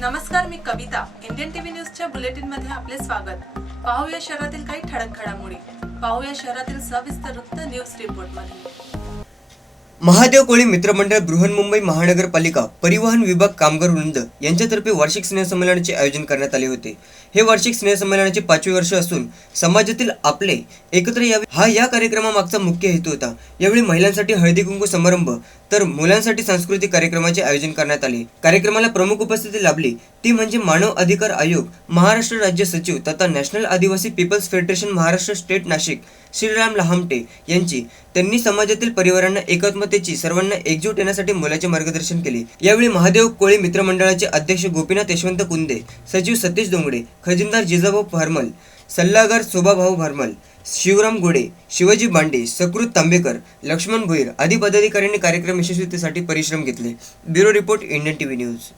नमस्कार मी Kavita. Indian TV न्यूजच्या बुलेटिनमध्ये आपले स्वागत. पाहूया शहरातील काही ठळक घडामोडी. पाहूया शहरातील सविस्तर वृत्त न्यूज रिपोर्टमध्ये महादेव कोळी मित्रमंडळ बृहन्मुंबई महानगरपालिका परिवहन विभाग कामगार वृंद यांच्यातर्फे वार्षिक स्नेहसंमेलनाचे आयोजन करण्यात आले होते. हे वार्षिक स्नेहसंमेलनाचे पाचवे वर्ष असून समाजातील आपले एकत्र यावे हा या कार्यक्रमामागचा मुख्य हेतू होता. यावेळी महिलांसाठी हळदी कुंकू समारंभ तर मुलांसाठी सांस्कृतिक कार्यक्रमाचे आयोजन करण्यात आले. कार्यक्रमाला प्रमुख उपस्थिती लाभली ती म्हणजे मानव अधिकार आयोग महाराष्ट्र राज्य सचिव तथा नॅशनल आदिवासी peoples federation Maharashtra state Nashik Shriram Lahamte यांची. त्यांनी समाजातील परिवारांना एकात्मतेची सर्वांना एकजूट येण्यासाठी मोलाचे मार्गदर्शन केले. यावेळी महादेव कोळी मित्रमंडळाचे अध्यक्ष गोपीनाथ यशवंत कुंदे सचिव सतीश डोंगडे खजिनदार जिजाभाऊ भारमल सल्लागार शोभाभाऊ भारमल शिवराम गोडे शिवाजी बांडे सकृत तांबेकर लक्ष्मण भोईर आदी पदाधिकाऱ्यांनी कार्यक्रम यशस्वीतेसाठी परिश्रम घेतले. Bureau report Indian TV news.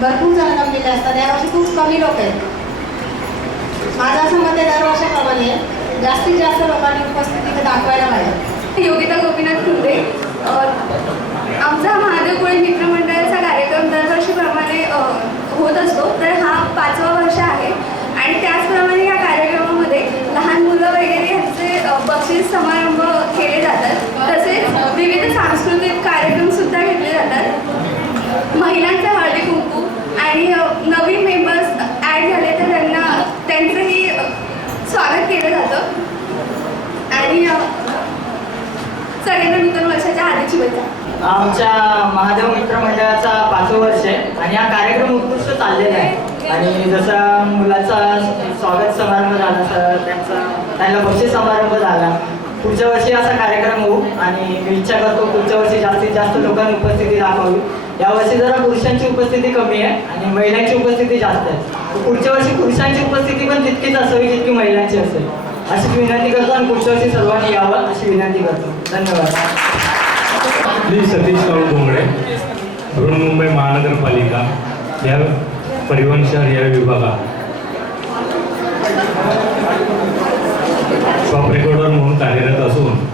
भरपूर जण जमलेले असतात. यावर्षी खूप कमी लोक आहेत. माझं असं मत आहे दरवर्षाप्रमाणे जास्तीत जास्त लोकांनी उपस्थिती इथे दाखवायला पाहिजे. योगिता गोपीनाथ खुंदे आमचा महादेव कोळी मित्रमंडळाचा कार्यक्रम दरवर्षीप्रमाणे होत असतो. तर हा पाचवा वर्ष आहे. आणि त्याचप्रमाणे या कार्यक्रमामध्ये लहान मुलं वगैरे यांचे बक्षीस समाज केले जातात तसेच विविध सांस्कृतिक कार्यक्रमसुद्धा घेतले जातात महिलांचा हळदी कुंकू आणि अ, नवीन मेंबर्स ॲड झाले तर त्यांना त्यांचंही अ, आणि सगळ्यांना नूतन वर्षाच्या हार्दिक शुभेच्छा. आमच्या महादेव मित्र मंडळाचा पाचवं वर्ष आहे आणि हा कार्यक्रम उत्कृष्ट चाललेला आहे. आणि जसा मुलाचा स्वागत समारंभ झाला स- त्यांचा त्यांना बक्षीस समारंभ झाला. पुढच्या वर्षी असा कार्यक्रम होऊ आणि मी इच्छा करतो पुढच्या वर्षी जास्तीत जास्त लोकांनी उपस्थिती दाखवावी. यावर्षी जरा पुरुषांची उपस्थिती कमी आहे आणि महिलांची उपस्थिती जास्त आहे. पुढच्या वर्षी पुरुषांची उपस्थिती पण तितकीच असावी जितकी महिलांची असेल. अशी विनंती करतो आणि पुढच्या वर्षी सर्वांनी यावं अशी विनंती करतो. धन्यवाद. मी सतीश राऊत डोंगरे बृहन्मुंबई महानगरपालिका या परिवहन शहर या विभागात. शॉप रेकॉर्डर म्हणून कार्यरत असून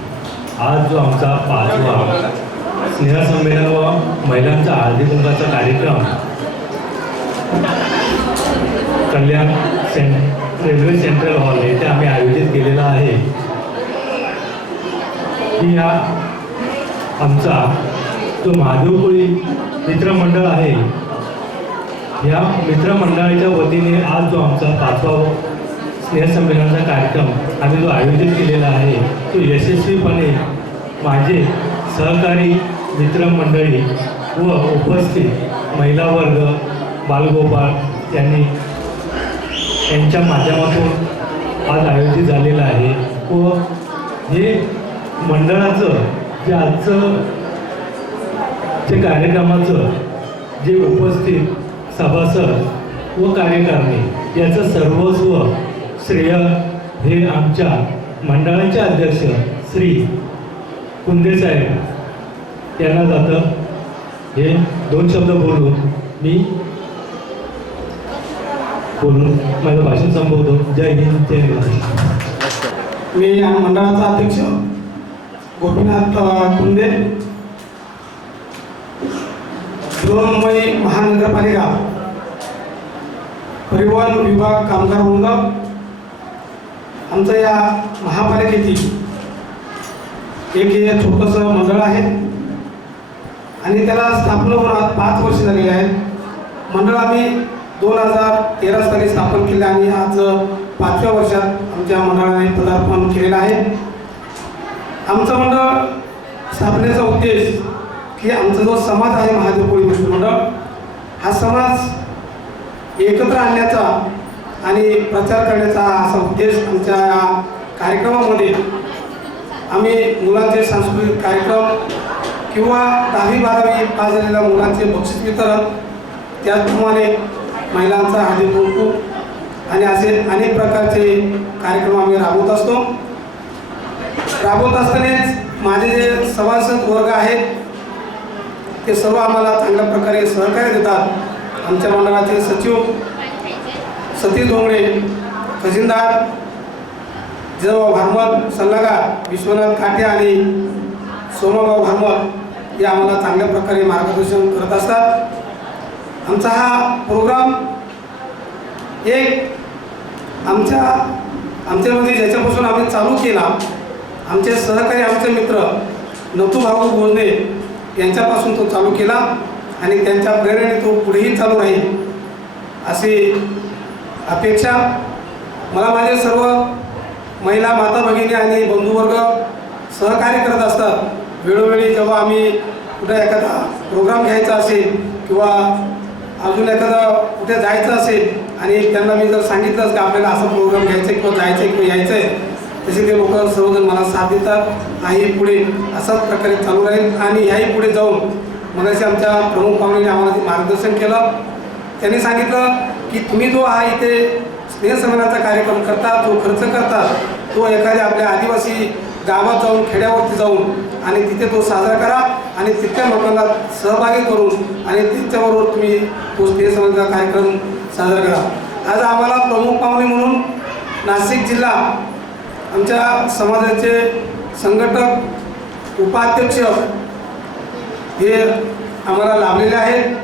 आज जो आमचा पाचवा स्नेहसंमेलन व महिलांचा हळदी कुंकाचा कार्यक्रम कल्याण सें रेल्वे सेंट्रल हॉल येथे आम्ही आयोजित केलेला आहे. की या आमचा जो महादेवपुरी मित्रमंडळ आहे या मित्रमंडळाच्या वतीने आज जो आमचा पाचवा स्नेहसंमेलनाचा कार्यक्रम आम्ही जो आयोजित केलेला आहे तो यशस्वीपणे माझे सहकारी मित्रमंडळी व उपस्थित महिला वर्ग बालगोपाळ यांनी यांच्या माध्यमातून आज आयोजित झालेलं आहे. व हे मंडळाचं जे आजचं जे कार्यक्रमाचं जे उपस्थित सभासद व कार्यकारणी याचं सर्वस्व श्रेय हे आमच्या मंडळाचे अध्यक्ष श्री कुंदेसाहेब यांना जातं. हे दोन शब्द बोलून मी बोलून माझं भाषण संपवतो. जय हिंद जय महाराष्ट्र. मी या मंडळाचा अध्यक्ष गोपीनाथ कुंदे. मुंबई महानगरपालिका परिवहन विभाग कामगार वृंद. आमचं या महापालिकेतील एक हे छोटंसं मंडळ आहे. आणि त्याला स्थापना होऊन आज पाच वर्ष झालेली आहेत. मंडळ आम्ही दोन हजार तेरा साली स्थापन केले आणि आज पाचव्या वर्षात आमच्या मंडळाने पदार्पण केलेलं आहे. आमचं मंडळ स्थापनेचा उद्देश की आमचा जो समाज आहे महादेव कोळी मित्र मंडळ हा समाज एकत्र आणण्याचा आणि प्रचार करण्याचा असा उद्देश आमच्या या कार्यक्रमामध्ये आम्ही मुलांचे सांस्कृतिक कार्यक्रम किंवा दहावी बारावी पास झालेल्या मुलांचे बक्षीस वितरण त्याचप्रमाणे महिलांचा हळदी कुंकू आणि असे अनेक प्रकारचे कार्यक्रम आम्ही राबवत असतो. राबवत असतानाच माझे जे सभासद वर्ग आहेत ते सर्व आम्हाला चांगल्या प्रकारे सहकार्य देतात. आमच्या मंडळाचे सचिव सतीश धोंगडे खजिनदार जिजाभाऊ भारमत सल्लागार विश्वनाथ काटे आणि सोमाभाऊ भारमत हे आम्हाला चांगल्या प्रकारे मार्गदर्शन करत असतात. आमचा हा प्रोग्राम एक आमच्या आमच्यामध्ये ज्याच्यापासून आम्ही चालू केला आमचे सहकारी आमचे मित्र नथू भाऊ भोजने यांच्यापासून तो चालू केला आणि त्यांच्या प्रेरणेने तो पुढेही चालू राहील अशी अपेक्षा मला माझे सर्व महिला माता भगिनी आणि बंधुवर्ग सहकार्य करत असतात. वेळोवेळी जेव्हा आम्ही कुठं एखादा प्रोग्राम घ्यायचा असेल किंवा अजून एखादं कुठे जायचं असेल आणि त्यांना मी जर सांगितलंच की आपल्याला असा प्रोग्राम घ्यायचा आहे किंवा जायचं आहे किंवा यायचं आहे तसे ते लोक सर्वजण मला साथ देतात. आणि पुढे असाच प्रकारे चालू राहील आणि ह्याही पुढे जाऊन मगाशी आमच्या प्रमुख पाहुण्याने आम्हाला ते मार्गदर्शन केलं त्यांनी सांगितलं की तुम्ही जो हा इथे स्नेहसंमेलनाचा कार्यक्रम करता तो खर्च करता तो एखाद्या आपल्या आदिवासी गावात जाऊन खेड्यावरती जाऊन आणि तिथे तो साजरा करा. आणि तिथल्या लोकांना सहभागी करून आणि तिच्याबरोबर तुम्ही पुस्तके समजा कार्यक्रम साजरा करा. आज आम्हाला प्रमुख पाहुणे म्हणून नाशिक जिल्हा आमच्या समाजाचे संघटक उपाध्यक्ष हे आम्हाला लाभलेले आहेत.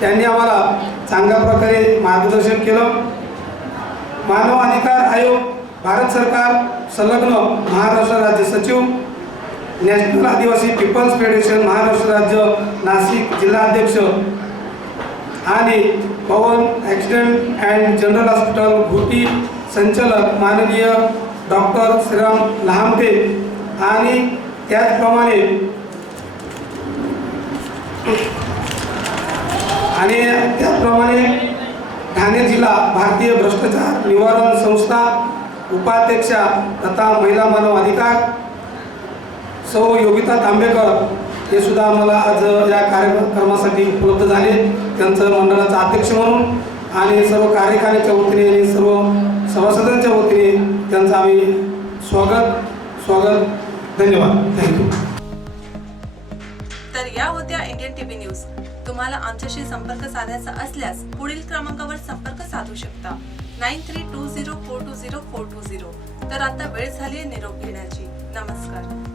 त्यांनी आम्हाला चांगल्या प्रकारे मार्गदर्शन केलं. मानव अधिकार आयोग भारत सरकार संलग्न महाराष्ट्र राज्य सचिव नॅशनल आदिवासी पीपल्स फेडरेशन महाराष्ट्र राज्य नाशिक जिल्हाध्यक्ष आणि Pawan accident and general hospital Ghoti संचालक माननीय डॉक्टर श्रीराम लहामते आणि त्याचप्रमाणे आणि त्याचप्रमाणे ठाणे जिल्हा भारतीय भ्रष्टाचार निवारण संस्था उपाध्यक्षा तथा महिला मानव अधिकार सौ योगिता तांबेकर हे सुद्धा आम्हाला आज या कार्यक्रमासाठी उपलब्ध झाले. त्यांचं मंडळाचा अध्यक्ष म्हणून आणि सर्व कार्यकारिणीच्या वतीने आणि सर्व सभासदांच्या वतीने त्यांचं आम्ही स्वागत स्वागत धन्यवाद. थँक्यू तर या होत्या इंडियन टीव्ही न्यूज. तुम्हाला आमच्याशी संपर्क साधायचा असल्यास पुढील क्रमांकावर संपर्क साधू शकता. Nine three two zero four two zero four two zero. तर आता वेळ झाली आहे निरोप घेण्याची. नमस्कार.